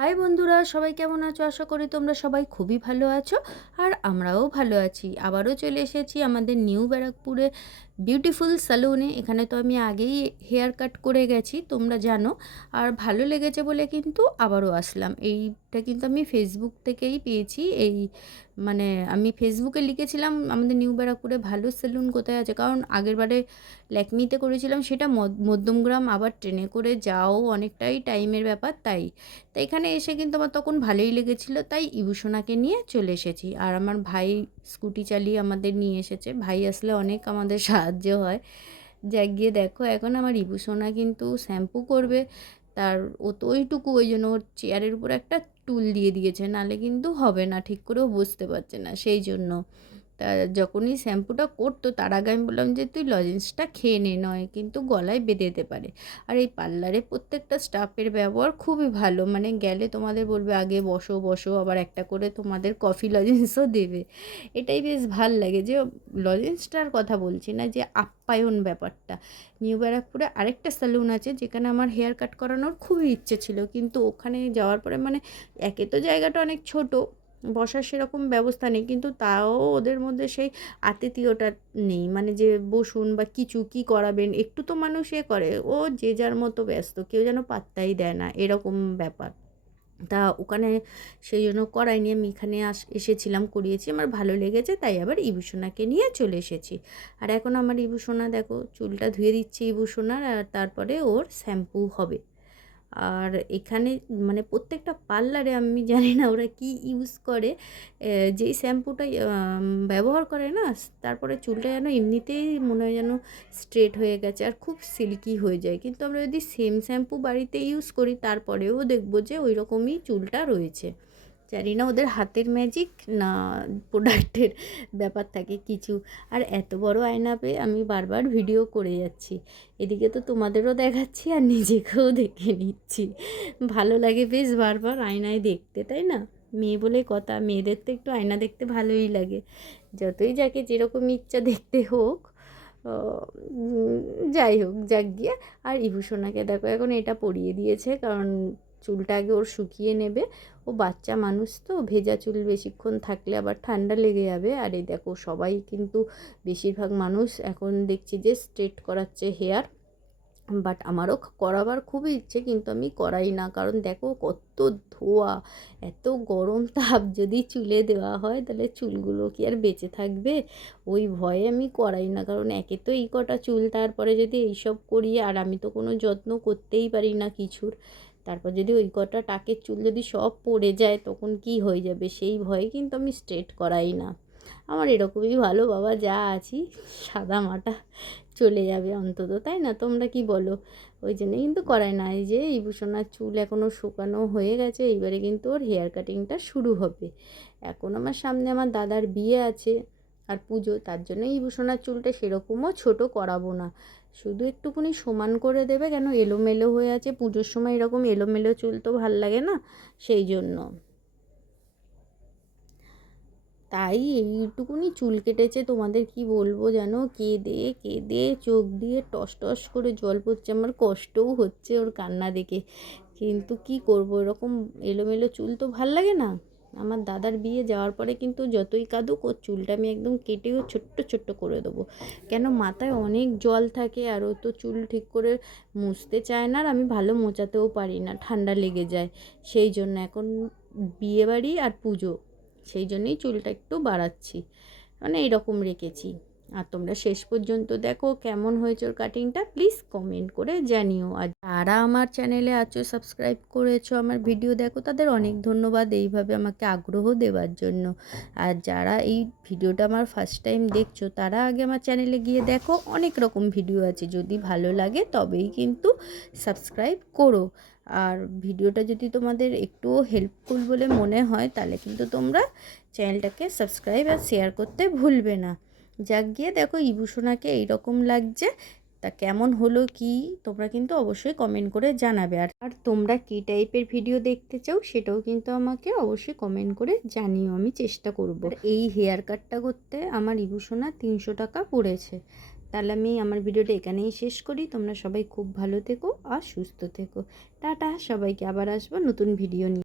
High বন্ধুরা, সবাই কেমন আছো? আশা করি তোমরা সবাই খুবই ভালো আছো। আর আমরাও ভালো আছি। আবারও চলে এসেছি আমাদের নিউ ব্যারাকপুরে বিউটিফুল সালুনে। এখানে তো আমি আগেই হেয়ার কাট করে গেছি, তোমরা জানো। আর ভালো লেগেছে বলে কিন্তু আবারও আসলাম। এইটা কিন্তু আমি ফেসবুক থেকেই পেয়েছি। মানে আমি ফেসবুকে লিখেছিলাম আমাদের নিউ ব্যারাকপুরে ভালো সেলুন কোথায় আছে, কারণ আগেরবারে ল্যাকমিতে করেছিলাম, সেটা মধ্যমগ্রাম, আবার ট্রেনে করে যাও অনেকটাই টাইমের ব্যাপার। তো এখানে এসে কিন্তু আমার তখন ভালোই লেগেছিল, তাই ইবুসোনাকে নিয়ে চলে এসেছি। আর আমার ভাই স্কুটি চালিয়ে আমাদের নিয়ে এসেছে। ভাই আসলে অনেক আমাদের সাহায্য হয়। যাক গিয়ে দেখো, এখন আমার ইবুসোনা কিন্তু শ্যাম্পু করবে। তার ও তো ওইটুকু, ওই জন্য ওর চেয়ারের উপর একটা টুল দিয়ে দিয়েছে, নালে কিন্তু হবে না, ঠিক করেও বসতে পারছে না, সেই জন্য। তা যখনই শ্যাম্পুটা করতো তার আগে আমি বললাম যে তুই লজেন্সটা খেয়ে নে, নয় কিন্তু গলায় বেঁধে যেতে পারে। আর এই পার্লারে প্রত্যেকটা স্টাফের ব্যবহার খুবই ভালো, মানে গেলে তোমাদের বলবে আগে বসো বসো, আবার একটা করে তোমাদের কফি লজেন্সও দেবে। এটাই বেশ ভাল লাগে যে লজেন্সটার কথা বলছি না, যে আপ্যায়ন ব্যাপারটা। নিউ ব্যারাকপুরে আরেকটা স্যালুন আছে যেখানে আমার হেয়ার কাট করানোর খুবই ইচ্ছে ছিল, কিন্তু ওখানে যাওয়ার পরে মানে একে তো জায়গাটা অনেক ছোট, বসার সেরকম ব্যবস্থা নেই, কিন্তু তাও ওদের মধ্যে সেই আতিথেয়তা নেই, মানে যে বসুন বা কিছু কী করাবেন একটু তো মানুষ করে, ও যে যার মতো ব্যস্ত, কেউ যেন পাত্তাই দেয় না, এরকম ব্যাপার। তা ওখানে সেই জন্য করাইনি, আমি এখানে এসেছিলাম, করিয়েছি, আমার ভালো লেগেছে, তাই আবার ইবুসোনাকে নিয়ে চলে এসেছি। আর এখন আমার ইবুসোনা দেখো চুলটা ধুয়ে দিচ্ছে ইবুসোনার, আর তারপরে ওর শ্যাম্পু হবে। আর এখানে মানে প্রত্যেকটা পার্লারে আমি জানি না ওরা কি ইউজ করে, যেই শ্যাম্পুটা ব্যবহার করে না, তারপরে চুলটা যেন এমনিতেই মনে হয় যেন স্ট্রেট হয়ে গেছে আর খুব সিল্কি হয়ে যায়। কিন্তু আমরা যদি সেম শ্যাম্পু বাড়িতে ইউজ করি তারপরেও দেখবো যে ওই রকমই চুলটা রয়েছে। জানি না ওদের হাতের ম্যাজিক না প্রোডাক্টের ব্যাপার থাকে কিছু। আর এত বড় আয়না পেয়ে আমি বারবার ভিডিও করে যাচ্ছি, এদিকে তো তোমাদেরও দেখাচ্ছি আর নিজেকেও দেখে নিচ্ছি। ভালো লাগে বেশ বারবার আয়নায় দেখতে, তাই না? মেয়ে বলে কথা, মেয়েদের তো একটু আয়না দেখতে ভালোই লাগে, যতই যাকে যেরকম ইচ্ছা দেখতে হোক। যাই হোক, যাক গিয়ে। আর ইভূষণাকে দেখো এখন এটা পরিয়ে দিয়েছে, কারণ চুলটা আগে ওর শুকিয়ে নেবে। ও বাচ্চা মানুষ তো, ভেজা চুল বেশিক্ষণ থাকলে আবার ঠান্ডা লেগে যাবে। আর এই দেখো সবাই কিন্তু, বেশিরভাগ মানুষ এখন দেখছি যে স্ট্রেট করাচ্ছে হেয়ার। বাট আমারও করাবার খুবই ইচ্ছে, কিন্তু আমি করাই না, কারণ দেখো কত ধোয়া, এত গরম তাপ যদি চুলে দেওয়া হয় তাহলে চুলগুলো কি আর বেঁচে থাকবে? ওই ভয়ে আমি করাই না, কারণ একে তো এই কটা চুল, তারপরে যদি এইসব করি, আর আমি তো কোনো যত্ন করতেই পারি না কিছুর, তারপর যদি ওই কটা টাকের চুল যদি সব পড়ে যায় তখন কি হয়ে যাবে, সেই ভয়ে কিন্তু আমি স্ট্রেট করাই না। আমার এরকমই ভালো বাবা, যা আছি সাদা মাটা চলে যাবে অন্তত, তাই না? তোমরা কি বলো? ওই জন্য কিন্তু করাই না। এই যে ইভূষণার চুল এখনও শুকানো হয়ে গেছে, এইবারে কিন্তু ওর হেয়ার কাটিংটা শুরু হবে। এখন আমার সামনে আমার দাদার বিয়ে আছে আর পুজো, তার জন্য ইভূষণার চুলটা সেরকমও ছোট করাবো না, শুধু একটুখানি সমান করে দেবে, কেন এলোমেলো হয়ে আছে, পুজোর সময় এরকম এলোমেলো চুল তো ভাল লাগে না, সেই জন্য। তাই এইটুকুনি চুল কেটেছে, তোমাদের কি বলবো জানো, কেঁদে কেঁদে চোখ দিয়ে টস টস করে জল পড়ছে, আমার কষ্টও হচ্ছে ওর কান্না দেখে, কিন্তু কি করব, এরকম এলোমেলো চুল তো ভাল লাগে না। আমার দাদার বিয়ে যাওয়ার পরে কিন্তু যতই কাঁদুক ওর চুলটা আমি একদম কেটেও ছোট্ট ছোট্ট করে দেবো, কেন মাথায় অনেক জল থাকে, আর ও তো চুল ঠিক করে মুছতে চায় না, আর আমি ভালো মোচাতেও পারি না, ঠান্ডা লেগে যায়, সেই জন্য এখন বিয়েবাড়ি আর পুজো, সেই জন্যই চুলটা একটু বাড়াচ্ছি, মানে এইরকম রেখেছি। আর তোমরা শেষ পর্যন্ত দেখো কেমন হয়েছে ওর কাটিংটা, প্লিজ কমেন্ট করে জানিও। আর যারা আমার চ্যানেলে আছো, সাবস্ক্রাইব করেছো, আমার ভিডিও দেখো, তাদের অনেক ধন্যবাদ এইভাবে আমাকে আগ্রহ দেওয়ার জন্য। আর যারা এই ভিডিওটা আমার ফার্স্ট টাইম দেখছো, তারা আগে আমার চ্যানেলে গিয়ে দেখো, অনেক রকম ভিডিও আছে, যদি ভালো লাগে তবেই কিন্তু সাবস্ক্রাইব করো। আর ভিডিওটা যদি তোমাদের একটুও হেল্পফুল বলে মনে হয় তাহলে কিন্তু তোমরা চ্যানেলটাকে সাবস্ক্রাইব আর শেয়ার করতে ভুলবে না। যাক গিয়ে দেখো ইভূষণাকে এইরকম লাগছে, তা কেমন হলো কি তোমরা কিন্তু অবশ্যই কমেন্ট করে জানাবে। আর তোমরা কী টাইপের ভিডিও দেখতে চাও সেটাও কিন্তু আমাকে অবশ্যই কমেন্ট করে জানিও, আমি চেষ্টা করব। এই হেয়ার কাটটা করতে আমার ইভূষণা 300 টাকা পড়েছে। তাহলে আমি আমার ভিডিওটা এখানেই শেষ করি, তোমরা সবাই খুব ভালো থেকো আর সুস্থ থেকো। টাটা সবাইকে, আবার আসবো নতুন ভিডিও নিয়ে।